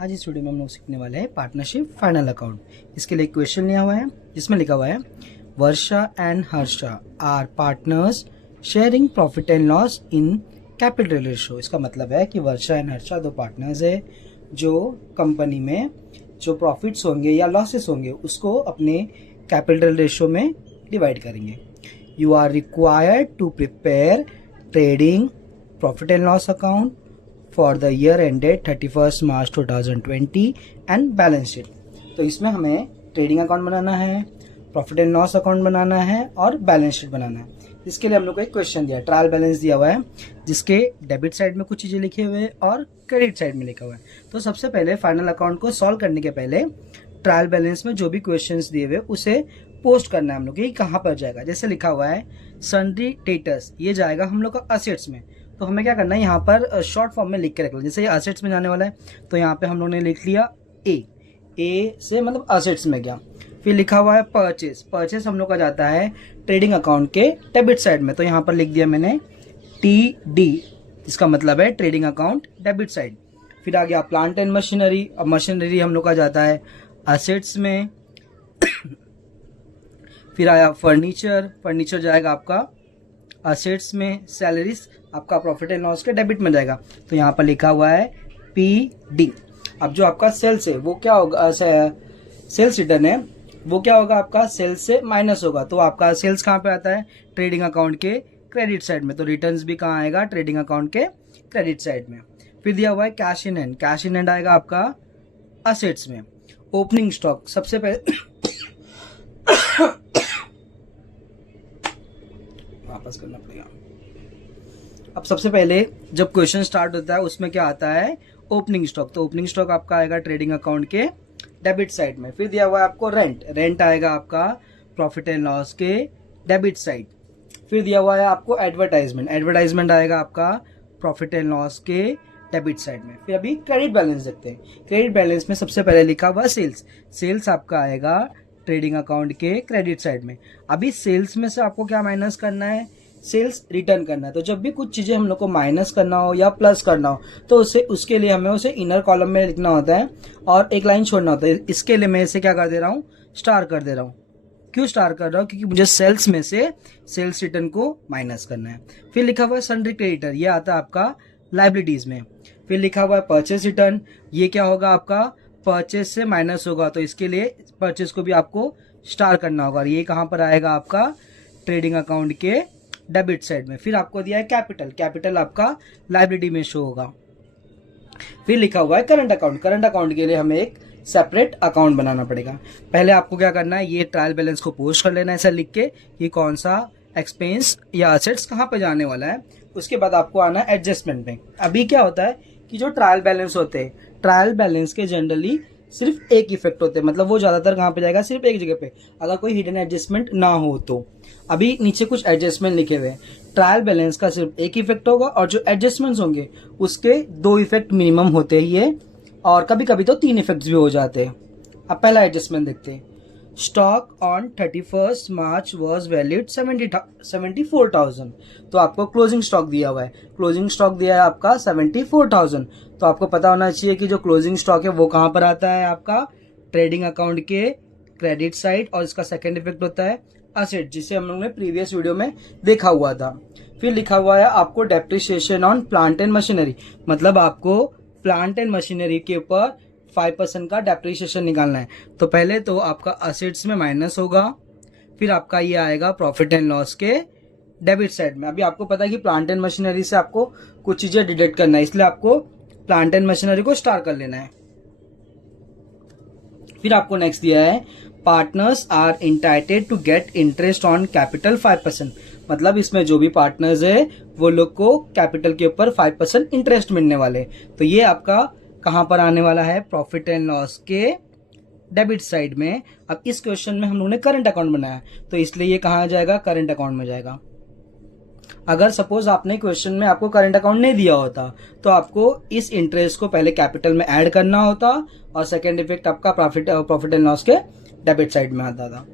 आज इस वीडियो में हम लोग सीखने वाले हैं पार्टनरशिप फाइनल अकाउंट। इसके लिए क्वेश्चन लिया हुआ है जिसमें लिखा हुआ है Varsha and Harsha are partners sharing profit and loss in capital ratio. इसका मतलब है कि वर्षा एंड हर्षा दो पार्टनर्स है जो कंपनी में जो प्रॉफिट्स होंगे या लॉसेस होंगे उसको अपने कैपिटल रेशो में डिवाइड करेंगे। You are required to prepare trading profit and loss account for the year ended 31 March 2020 and balance sheet. तो इसमें हमें ट्रेडिंग अकाउंट बनाना है, प्रॉफिट एंड लॉस अकाउंट बनाना है और बैलेंस शीट बनाना है। इसके लिए हम लोग को एक क्वेश्चन दिया है, ट्रायल बैलेंस दिया हुआ है जिसके डेबिट साइड में कुछ चीज़ें लिखे हुए हैं और क्रेडिट साइड में लिखा हुआ है। तो सबसे पहले फाइनल अकाउंट को सॉल्व करने के पहले ट्रायल बैलेंस में जो भी क्वेश्चंस दिए हुए उसे पोस्ट करना है हम लोग कि कहाँ पर जाएगा। जैसे लिखा हुआ है सन्ड्री डेटर्स, ये जाएगा हम लोग का असेट्स में। तो हमें क्या करना है यहाँ पर शॉर्ट फॉर्म में लिख के रख लो। जैसे ये असेट्स में जाने वाला है तो यहाँ पे हम लोगों ने लिख लिया ए से मतलब असेट्स में गया। फिर लिखा हुआ है परचेस हम लोग का जाता है ट्रेडिंग अकाउंट के डेबिट साइड में। तो यहाँ पर लिख दिया मैंने TD, इसका मतलब है ट्रेडिंग अकाउंट डेबिट साइड। फिर आ गया प्लांट एंड मशीनरी। अब मशीनरी हम लोग का जाता है असेट्स में। फिर आया फर्नीचर जाएगा आपका असेट्स में। सैलरीज आपका प्रॉफिट एंड लॉस के डेबिट में जाएगा। तो यहाँ पर लिखा हुआ है PD। अब जो आपका सेल्स है वो क्या होगा, सेल्स रिटर्न है वो क्या होगा आपका सेल्स से माइनस होगा। तो आपका सेल्स कहाँ पे आता है, ट्रेडिंग अकाउंट के क्रेडिट साइड में। तो रिटर्न्स भी कहाँ आएगा, ट्रेडिंग अकाउंट के क्रेडिट साइड में। फिर दिया हुआ है कैश इन हैंड आएगा आपका असेट्स में। ओपनिंग स्टॉक सबसे पहले वापस करना पड़ेगा। अब सबसे पहले जब क्वेश्चन स्टार्ट होता है उसमें क्या आता है, ओपनिंग स्टॉक। तो ओपनिंग स्टॉक आपका आएगा ट्रेडिंग अकाउंट के डेबिट साइड में। फिर दिया हुआ है आपको रेंट आएगा आपका प्रॉफिट एंड लॉस के डेबिट साइड। फिर दिया हुआ है आपको एडवर्टाइजमेंट आएगा आपका प्रॉफिट एंड लॉस के डेबिट साइड में। फिर अभी क्रेडिट बैलेंस देखते हैं। क्रेडिट बैलेंस में सबसे पहले लिखा हुआ सेल्स आपका आएगा ट्रेडिंग अकाउंट के क्रेडिट साइड में। अभी सेल्स में से आपको क्या माइनस करना है, सेल्स रिटर्न करना है। तो जब भी कुछ चीजें हम लोग को माइनस करना हो या प्लस करना हो तो उसके लिए हमें उसे इनर कॉलम में लिखना होता है और एक लाइन छोड़ना होता है। इसके लिए मैं इसे क्या कर दे रहा हूँ, स्टार कर दे रहा हूँ। क्यों स्टार कर रहा हूँ, क्योंकि मुझे सेल्स में से सेल्स रिटर्न को माइनस करना है। फिर लिखा हुआ है सन्ड्री क्रेडिटर, ये आता है आपका लाइबिलिटीज में। फिर लिखा हुआ है परचेस रिटर्न, ये क्या होगा आपका परचेस से माइनस होगा। तो इसके लिए परचेस को भी आपको स्टार करना होगा। ये कहाँ पर आएगा आपका ट्रेडिंग अकाउंट के डेबिट साइड में। फिर आपको दिया है कैपिटल आपका लाइबिलिटी में शो होगा। फिर लिखा हुआ है करंट अकाउंट के लिए हमें एक सेपरेट अकाउंट बनाना पड़ेगा। पहले आपको क्या करना है, ये ट्रायल बैलेंस को पोस्ट कर लेना है ऐसा लिख के कि कौन सा एक्सपेंस या असेट्स कहाँ पे जाने वाला है। उसके बाद आपको आना है एडजस्टमेंट में। अभी क्या होता है कि जो ट्रायल बैलेंस होते हैं, ट्रायल बैलेंस के जनरली सिर्फ एक इफेक्ट होते हैं, मतलब वो ज्यादातर कहाँ पे जाएगा, सिर्फ एक जगह पे, अगर कोई हिडन एडजस्टमेंट ना हो तो। अभी नीचे कुछ एडजस्टमेंट लिखे हुए हैं। ट्रायल बैलेंस का सिर्फ एक इफेक्ट होगा और जो एडजस्टमेंट्स होंगे उसके 2 इफेक्ट मिनिमम होते ही है और कभी कभी तो 3 इफेक्ट्स भी हो जाते हैं। अब पहला एडजस्टमेंट देखते हैं। Stock on 31 March was valid 74,000। तो आपको क्लोजिंग स्टॉक दिया हुआ है, क्लोजिंग स्टॉक दिया है आपका 74,000। तो आपको पता होना चाहिए कि जो क्लोजिंग स्टॉक है वो कहाँ पर आता है, आपका ट्रेडिंग अकाउंट के क्रेडिट साइड। और इसका सेकेंड इफेक्ट होता है असेट, जिसे हम लोगों ने प्रीवियस वीडियो में देखा हुआ था। फिर लिखा हुआ है आपको depreciation on plant and machinery, मतलब आपको प्लांट एंड मशीनरी के ऊपर 5% का डेप्रिसिएशन निकालना है। तो पहले तो आपका असेट्स में माइनस होगा, फिर आपका ये आएगा प्रॉफिट एंड लॉस के डेबिट साइड में। अभी आपको पता है कि प्लांट एंड मशीनरी से आपको कुछ चीजें डिडक्ट करना है, इसलिए आपको प्लांट एंड मशीनरी को स्टार कर लेना है। फिर आपको नेक्स्ट दिया है partners are entitled to get interest on capital 5%, मतलब इसमें जो भी पार्टनर्स है वो लोग को कैपिटल के ऊपर 5% इंटरेस्ट मिलने वाले। तो ये आपका कहां पर आने वाला है, प्रॉफिट एंड लॉस के डेबिट साइड में। अब इस क्वेश्चन में हम लोगों ने करंट अकाउंट बनाया तो इसलिए ये कहां जाएगा, करंट अकाउंट में जाएगा। अगर सपोज आपने क्वेश्चन में आपको करंट अकाउंट नहीं दिया होता तो आपको इस इंटरेस्ट को पहले कैपिटल में ऐड करना होता और सेकेंड इफेक्ट आपका प्रॉफिट एंड लॉस के डेबिट साइड में आता था।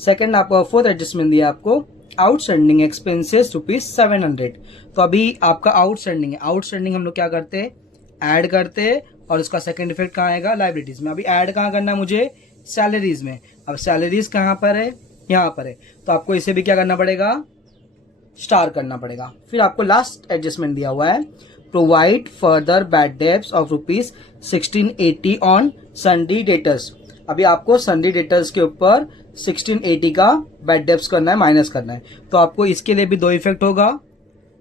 सेकेंड आपको फोर्थ एडजस्टमेंट दिया आपको आउटस्टैंडिंग एक्सपेंसेस ₹700। तो अभी आपका आउटस्टैंडिंग है, आउटस्टैंडिंग हम लोग क्या करते हैं, ऐड करते और उसका सेकंड इफेक्ट कहाँ आएगा, लाइबिलिटीज में। अभी ऐड कहाँ करना है मुझे, सैलरीज में। अब सैलरीज कहाँ पर है, यहाँ पर है, तो आपको इसे भी क्या करना पड़ेगा, स्टार करना पड़ेगा। फिर आपको लास्ट एडजस्टमेंट दिया हुआ है, provide further bad debts of ₹1680 on सन्डी debtors. अभी आपको सन्डी डेटर्स के ऊपर 1680 का बैड डेब्ट्स करना है, माइनस करना है। तो आपको इसके लिए भी दो इफेक्ट होगा।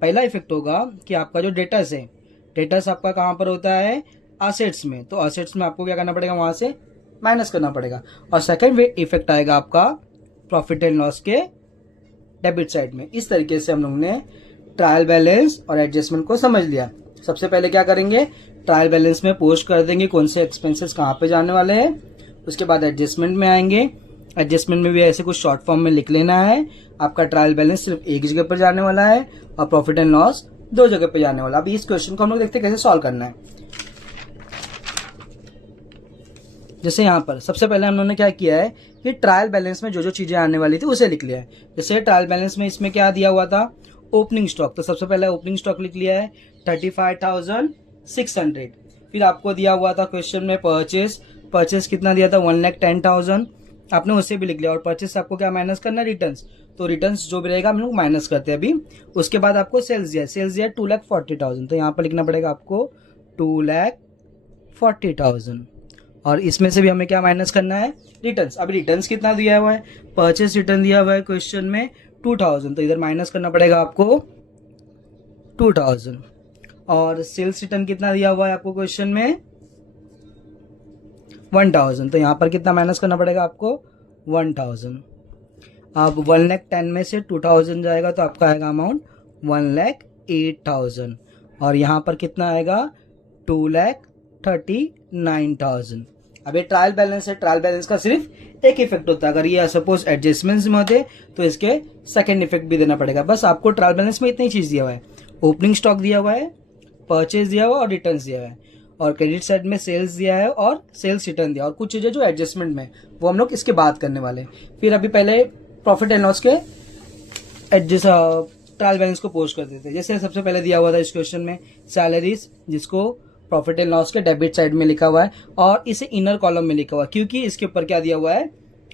पहला इफेक्ट होगा कि आपका जो डेटर्स है, डेटर्स आपका कहाँ पर होता है, असेट्स में, तो असेट्स में आपको क्या करना पड़ेगा, वहां से माइनस करना पड़ेगा। और सेकंड इफेक्ट आएगा आपका प्रॉफिट एंड लॉस के डेबिट साइड में। इस तरीके से हम लोग ने ट्रायल बैलेंस और एडजस्टमेंट को समझ लिया। सबसे पहले क्या करेंगे, ट्रायल बैलेंस में पोस्ट कर देंगे कौन से एक्सपेंसेस कहाँ पे जाने वाले हैं। उसके बाद एडजस्टमेंट में आएंगे, एडजस्टमेंट में भी ऐसे कुछ शॉर्ट फॉर्म में लिख लेना है। आपका ट्रायल बैलेंस सिर्फ एक जगह पर जाने वाला है और प्रॉफिट एंड लॉस दो जगह पे जाने वाला। अभी इस क्वेश्चन को हम लोग देखते हैं कैसे सॉल्व करना है। जैसे यहाँ पर सबसे पहले हम लोगों ने क्या किया है कि ट्रायल बैलेंस में जो जो चीजें आने वाली थी उसे लिख लिया है। जैसे ट्रायल बैलेंस में इसमें क्या दिया हुआ था, ओपनिंग स्टॉक, तो सबसे पहले ओपनिंग स्टॉक लिख लिया है 35,600। फिर आपको दिया हुआ था क्वेश्चन में परचेस कितना दिया था, 1,10,000, आपने उसे भी लिख लिया। और परचेस से आपको क्या माइनस करना है, रिटर्न्स, तो रिटर्न्स जो भी रहेगा हम लोग माइनस करते हैं अभी। उसके बाद आपको सेल्स दिया 2,40,000, तो यहाँ पर लिखना पड़ेगा आपको 2,40,000। और इसमें से भी हमें क्या माइनस करना है, रिटर्न्स। अभी रिटर्न्स कितना दिया हुआ है, परचेस रिटर्न दिया हुआ है क्वेश्चन में 2,000, तो इधर माइनस करना पड़ेगा आपको 2,000। और सेल्स रिटर्न कितना दिया हुआ है आपको क्वेश्चन में 1,000, तो यहाँ पर कितना माइनस करना पड़ेगा आपको 1,000। अब 1,10,000 में से 2,000 जाएगा तो आपका आएगा अमाउंट 1,08,000। और यहाँ पर कितना आएगा 2,39,000। अब ये ट्रायल बैलेंस है, ट्रायल बैलेंस का सिर्फ एक इफेक्ट होता है। अगर ये सपोज एडजस्टमेंट्स में होते तो इसके सेकंड इफेक्ट भी देना पड़ेगा। बस आपको ट्रायल बैलेंस में इतना ही चीज दिया हुआ है, ओपनिंग स्टॉक दिया हुआ है, परचेज दिया हुआ और रिटर्न्स दिया हुआ है, और क्रेडिट साइड में सेल्स दिया है और सेल्स रिटर्न दिया, और कुछ चीजें जो एडजस्टमेंट में वो हम लोग इसके बाद करने वाले हैं। फिर अभी पहले प्रॉफिट एंड लॉस के एडजस्ट ट्रायल बैलेंस को पोस्ट कर देते हैं। जैसे सबसे पहले दिया हुआ था इस क्वेश्चन में सैलरीज, जिसको प्रॉफिट एंड लॉस के डेबिट साइड में लिखा हुआ है और इसे इनर कॉलम में लिखा हुआ है, क्योंकि इसके ऊपर क्या दिया हुआ है,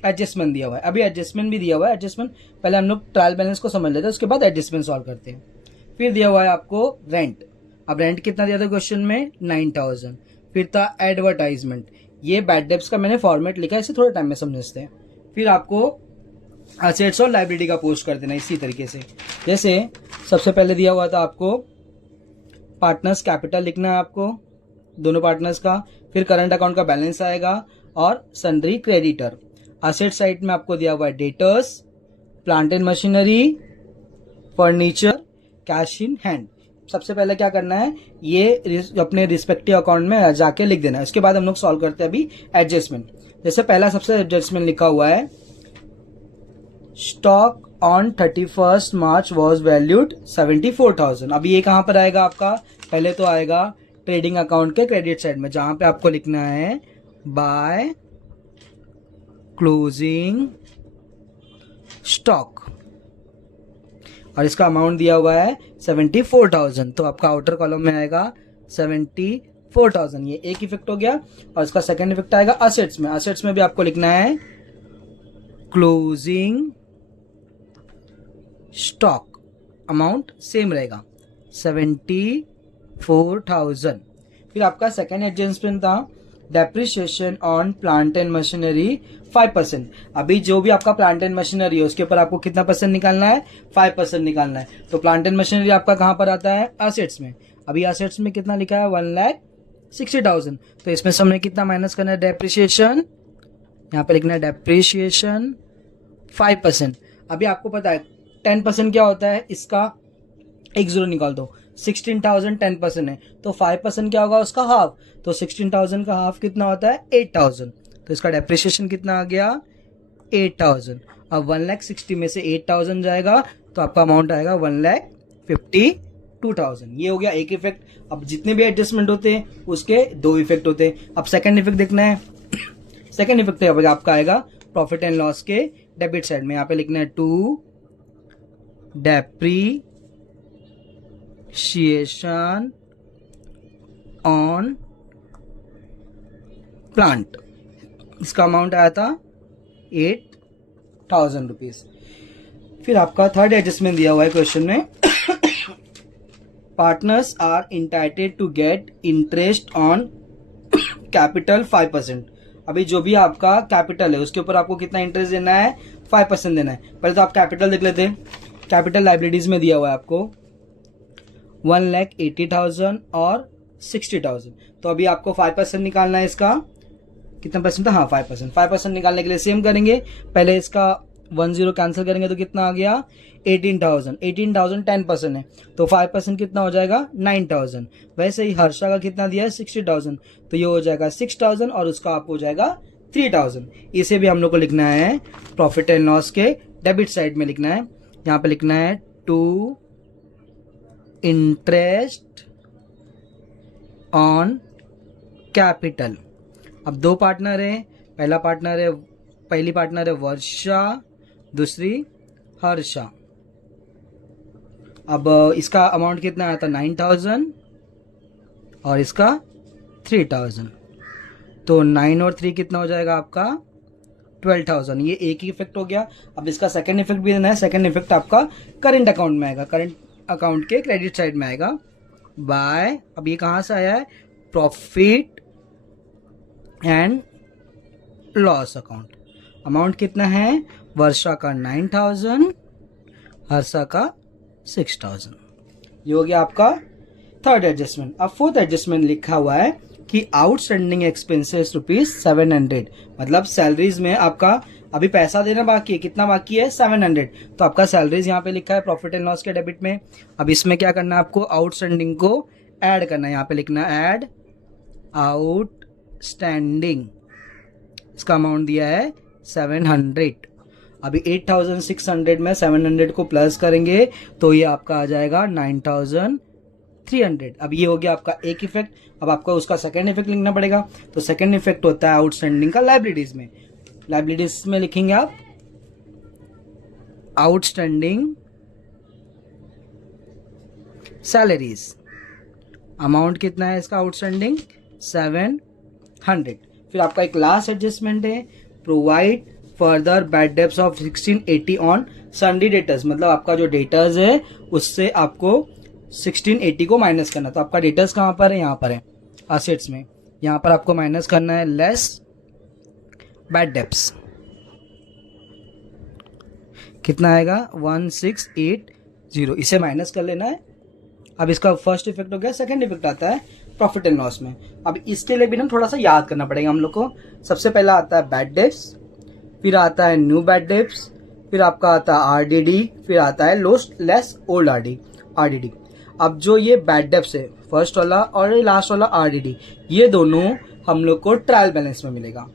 एडजस्टमेंट दिया हुआ है। अभी एडजस्टमेंट भी दिया हुआ है, एडजस्टमेंट पहले हम लोग ट्रायल बैलेंस को समझ लेते हैं, उसके बाद एडजस्टमेंट सॉल्व करते हैं। फिर दिया हुआ है आपको रेंट। अब रेंट कितना दिया था क्वेश्चन में 9,000। फिर था एडवर्टाइजमेंट, ये बैड डेब्ट्स का मैंने फॉर्मेट लिखा है, इसे थोड़े टाइम में समझते हैं। फिर आपको असेट्स और लायबिलिटी का पोस्ट कर देना इसी तरीके से। जैसे सबसे पहले दिया हुआ था आपको पार्टनर्स कैपिटल लिखना है आपको, दोनों पार्टनर्स का। फिर करंट अकाउंट का बैलेंस आएगा और सन्ड्री क्रेडिटर। असेट साइड में आपको दिया हुआ है debtors, plant and machinery, furniture, cash in hand. सबसे पहले क्या करना है, ये अपने रिस्पेक्टिव अकाउंट में जाके लिख देना है। उसके बाद हम लोग सॉल्व करते हैं अभी एडजस्टमेंट। जैसे पहला सबसे एडजस्टमेंट लिखा हुआ है, stock on 31 March was valued 74,000। अभी ये कहां पर आएगा आपका, पहले तो आएगा ट्रेडिंग अकाउंट के क्रेडिट साइड में, जहां पे आपको लिखना है बाय क्लोजिंग स्टॉक, और इसका अमाउंट दिया हुआ है 74,000, तो आपका आउटर कॉलम में आएगा 74,000। ये एक इफेक्ट हो गया। और इसका सेकंड इफेक्ट आएगा असेट्स में। असेट्स में भी आपको लिखना है क्लोजिंग स्टॉक, अमाउंट सेम रहेगा 74,000। फिर आपका सेकंड एडजस्टमेंट था depreciation on plant and machinery 5%। अभी जो भी आपका प्लांट एंड मशीनरी है उसके ऊपर आपको कितना परसेंट निकालना है, 5% निकालना है। तो प्लांट एंड मशीनरी आपका कहां पर आता है, असेट्स में। अभी असेट्स में कितना लिखा है 1,60,000, तो इसमें से हमने कितना माइनस करना है, डेप्रिसिएशन, यहाँ पे लिखना है डेप्रिसिएशन 5%। अभी आपको पता है 10% क्या होता है, इसका एक जीरो निकाल दो, 16,000 10% है, तो 5% क्या होगा उसका हाफ, तो 16,000 का हाफ कितना होता है 8,000, तो इसका डेप्रिसिएशन कितना आ गया 8,000। अब 1,60,000 में से 8,000 जाएगा तो आपका अमाउंट आएगा 1,52,000। ये हो गया एक इफेक्ट। अब जितने भी एडजस्टमेंट होते हैं उसके दो इफेक्ट होते हैं। अब सेकंड इफेक्ट देखना है। सेकंड इफेक्ट आपका आएगा प्रॉफिट एंड लॉस के डेबिट साइड में, यहाँ पे लिखना है टू डेप्रीशिएशन ऑन प्लांट, इसका अमाउंट आया था 8,000 रुपीज। फिर आपका थर्ड एडजस्टमेंट दिया हुआ है क्वेश्चन में, partners are entitled to get interest on capital 5%। अभी जो भी आपका कैपिटल है उसके ऊपर आपको कितना इंटरेस्ट देना है, 5% देना है। पहले तो आप कैपिटल देख लेते हैं। कैपिटल लाइबिलिटीज में दिया हुआ है आपको 1,80,000 और 60,000। तो अभी आपको 5% निकालना है। इसका कितना परसेंट था, हाँ 5%। 5% निकालने के लिए सेम करेंगे, पहले इसका 10 कैंसिल करेंगे तो कितना आ गया 18,000। 18,000 10% है तो 5% कितना हो जाएगा 9,000। वैसे ही हर्षा का कितना दिया है 60,000, तो ये हो जाएगा 6,000 और उसका आप हो जाएगा 3,000। इसे भी हम लोग को लिखना है प्रॉफिट एंड लॉस के डेबिट साइड में लिखना है। यहाँ पे लिखना है टू इंटरेस्ट ऑन कैपिटल। अब दो पार्टनर है, पहली पार्टनर है वर्षा, दूसरी हर्षा। अब इसका अमाउंट कितना आया था 9,000 और इसका 3,000, तो 9 और 3 कितना हो जाएगा आपका 12,000। ये एक ही इफेक्ट हो गया। अब इसका सेकंड इफेक्ट भी देना है। सेकंड इफेक्ट आपका करंट अकाउंट में आएगा, करंट अकाउंट के क्रेडिट साइड में आएगा बाय, अब ये कहां से आया है, profit and loss account. Amount कितना है, वर्षा का 9,000, हर्षा का 6,000। ये हो गया आपका थर्ड एडजस्टमेंट। अब फोर्थ एडजस्टमेंट लिखा हुआ है कि आउटस्टैंडिंग एक्सपेंसेस ₹700, मतलब सैलरीज में आपका अभी पैसा देना बाकी है। कितना बाकी है 700, तो आपका सैलरीज यहाँ पे लिखा है प्रॉफिट एंड लॉस के डेबिट में। अब इसमें क्या करना है आपको, आउटस्टैंडिंग को ऐड करना है। यहाँ पे लिखना है ऐड आउटस्टैंडिंग, इसका अमाउंट दिया है 700। अभी 8,600 में 700 को प्लस करेंगे तो ये आपका आ जाएगा 9,300। अब ये हो गया आपका एक इफेक्ट। अब आपको उसका सेकंड इफेक्ट लिखना पड़ेगा। तो सेकंड इफेक्ट होता है आउटस्टैंडिंग का लाइबिलिटीज में। लाइबिलिटीज में लिखेंगे आप आउटस्टैंडिंग सैलरीज। अमाउंट कितना है इसका आउटस्टैंडिंग 700। फिर आपका एक लास्ट एडजस्टमेंट है, provide further bad debts of 1680 on Sunday debtors. मतलब आपका जो डेटर्स है उससे आपको 1680 को माइनस करना। तो आपका डेटर्स कहां पर है, यहाँ पर है असेट्स में। यहाँ पर आपको माइनस करना है लेस बैड डेब्ट्स। कितना आएगा 1680, इसे माइनस कर लेना है। अब इसका फर्स्ट इफेक्ट हो गया। सेकंड इफेक्ट आता है प्रॉफिट एंड लॉस में। अब इसके लिए भी ना थोड़ा सा याद करना पड़ेगा हम लोग को। सबसे पहला आता है बैड डेब्ट्स, फिर आता है न्यू बैड डेब्ट्स, फिर आपका आता है आरडीडी, फिर आता है लेस ओल्ड आरडीडी। अब जो ये बैड डेब्ट्स है फर्स्ट वाला और ये लास्ट वाला आरडीडी, ये दोनों हम लोग को ट्रायल बैलेंस में मिलेगा।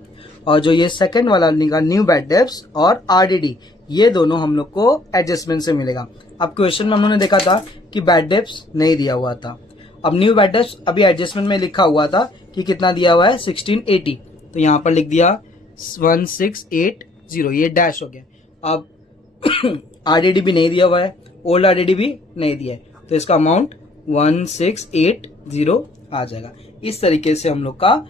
और जो ये सेकंड वाला निकला न्यू बैड डेब्ट्स और आरडीडी, ये दोनों हम लोग को एडजस्टमेंट से मिलेगा। अब क्वेश्चन में हम लोगों ने देखा था कि बैड डेब्ट्स नहीं दिया हुआ था। अब न्यू बैड डेब्ट्स अभी एडजस्टमेंट में लिखा हुआ था कि कितना दिया हुआ है 1680, तो यहाँ पर लिख दिया 1680, ये डैश हो गया। अब आरडीडी भी नहीं दिया हुआ है, ओल्ड आरडीडी भी नहीं दिया है, तो इसका अमाउंट 1680 आ जाएगा। इस तरीके से हम लोग का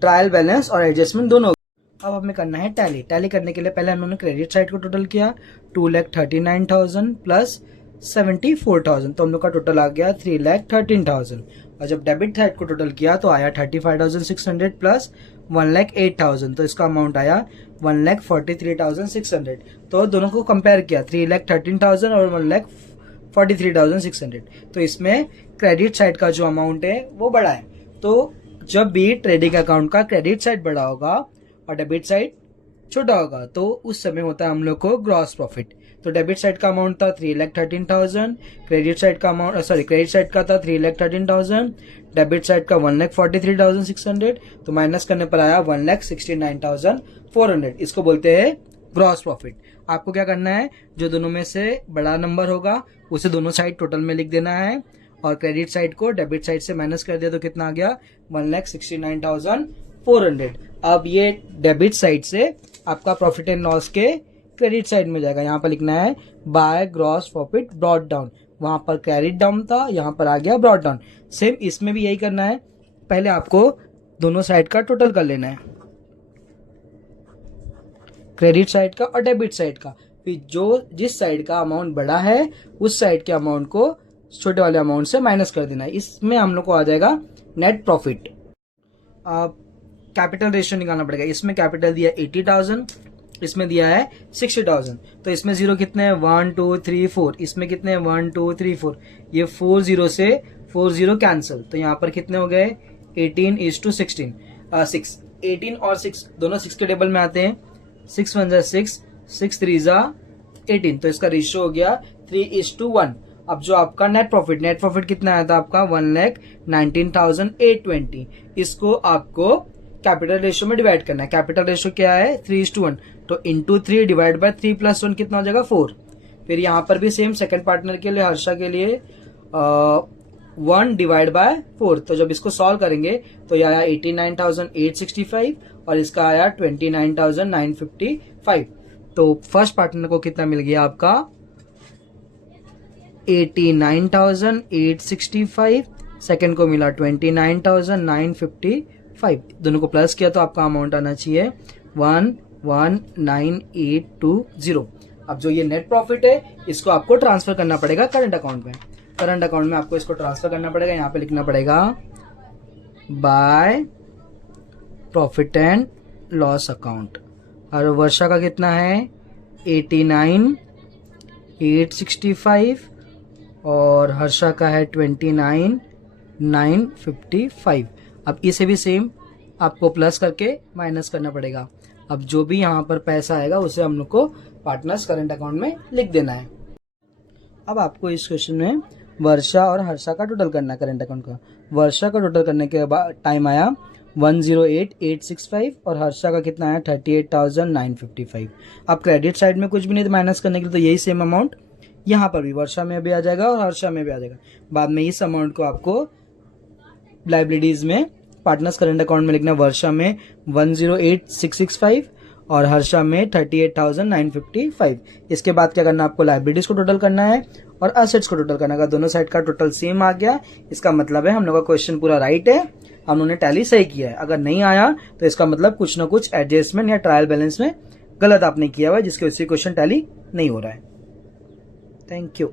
ट्रायल बैलेंस और एडजस्टमेंट दोनों। अब हमें करना है टैली। टैली करने के लिए पहले हम लोगों ने क्रेडिट साइड को टोटल किया 2,39,000 प्लस 74,000, तो हम लोग का टोटल आ गया 3,13,000। और जब डेबिट साइड को टोटल किया तो आया 35,600 प्लस 1,08,000, तो इसका अमाउंट आया 1,43,600। तो दोनों को कंपेयर किया 3,13,000 और 1,43,600, तो इसमें क्रेडिट साइड का जो अमाउंट है वो बड़ा है। तो जब भी ट्रेडिंग अकाउंट का क्रेडिट साइड बड़ा होगा और डेबिट साइड छोटा होगा तो उस समय होता है हम लोग को ग्रॉस प्रॉफिट। तो डेबिट साइड का अमाउंट था 3,13,000, क्रेडिट साइड का अमाउंट क्रेडिट साइड का था 3,13,000, डेबिट साइड का 1,43,600, तो माइनस करने पर आया 1,69,400। इसको बोलते हैं ग्रॉस प्रॉफिट। आपको क्या करना है, जो दोनों में से बड़ा नंबर होगा उसे दोनों साइड टोटल में लिख देना है और क्रेडिट साइड को डेबिट साइड से माइनस कर दिया तो कितना आ गया 1,69,400। अब ये डेबिट साइड से आपका प्रॉफिट एंड लॉस के क्रेडिट साइड में जाएगा। यहाँ पर लिखना है by gross profit brought down. वहां पर क्रेडिट डाउन था, यहाँ पर आ गया ब्रॉट डाउन। सेम इसमें भी यही करना है। पहले आपको दोनों साइड का टोटल कर लेना है, क्रेडिट साइड का और डेबिट साइड का। फिर जो जिस साइड का अमाउंट बड़ा है उस साइड के अमाउंट को छोटे वाले अमाउंट से माइनस कर देना है। इसमें हम लोग को आ जाएगा नेट प्रॉफिट। कैपिटल रेशियो निकालना पड़ेगा। इसमें कैपिटल दिया 80,000, इसमें दिया है 60,000, तो इसमें जीरो कितने हैं 1 2 3 4, इसमें कितने हैं 1 2 3 4, ये 4 0 से 4 0 कैंसिल, तो यहाँ पर कितने हो गए 18:16 6। 18 और 6 दोनों 6 के टेबल में आते हैं, 6 1 6, 6 3 18, तो इसका रेशियो हो गया 3:1। अब जो आपका नेट प्रॉफिट कितना आया था आपका 1,19,820, इसको आपको कैपिटल रेशियो में डिवाइड करना है। कैपिटल रेशियो क्या है 3:1, तो इंटू 3 डिवाइड बाय 3 + 1 कितना हो जाएगा 4। फिर यहाँ पर भी सेम सेकंड पार्टनर के लिए हर्षा के लिए 1 डिवाइड बाय 4, तो जब इसको सॉल्व करेंगे तो यह आया 89,865 और इसका आया 29,955। तो फर्स्ट पार्टनर को कितना मिल गया आपका 89,865, सेकंड को मिला 29,955, दोनों को प्लस किया तो आपका अमाउंट आना चाहिए 1,19,820। अब जो ये नेट प्रॉफिट है इसको आपको ट्रांसफर करना पड़ेगा करंट अकाउंट में। करंट अकाउंट में आपको इसको ट्रांसफर करना पड़ेगा, यहाँ पे लिखना पड़ेगा by profit and loss account. और वर्षा का कितना है 89,865 और हर्षा का है 29,955। अब इसे भी सेम आपको प्लस करके माइनस करना पड़ेगा। अब जो भी यहाँ पर पैसा आएगा उसे हम लोग को पार्टनर्स करंट अकाउंट में लिख देना है। अब आपको इस क्वेश्चन में वर्षा और हर्षा का टोटल करना है करंट अकाउंट का। वर्षा का टोटल करने के बाद टाइम आया 108,865 और हर्षा का कितना आया 38,955। अब क्रेडिट साइड में कुछ भी नहीं तो माइनस करने के लिए तो यही सेम अमाउंट यहाँ पर भी वर्षा में भी आ जाएगा और हर्षा में भी आ जाएगा। बाद में इस अमाउंट को आपको लाइबिलिटीज में पार्टनर्स करंट अकाउंट में लिखना है। वर्षा में 108,665 और हर्षा में 38,955। इसके बाद क्या करना है आपको लाइबिलिटीज को टोटल करना है और एसेट्स को टोटल करना है। दोनों साइड का टोटल सेम आ गया, इसका मतलब है हम लोग का क्वेश्चन पूरा राइट है, हम लोगों ने टैली सही किया है। अगर नहीं आया तो इसका मतलब कुछ ना कुछ एडजस्टमेंट या ट्रायल बैलेंस में गलत आपने किया हुआ है जिसकी वजह से क्वेश्चन टैली नहीं हो रहा है। Thank you.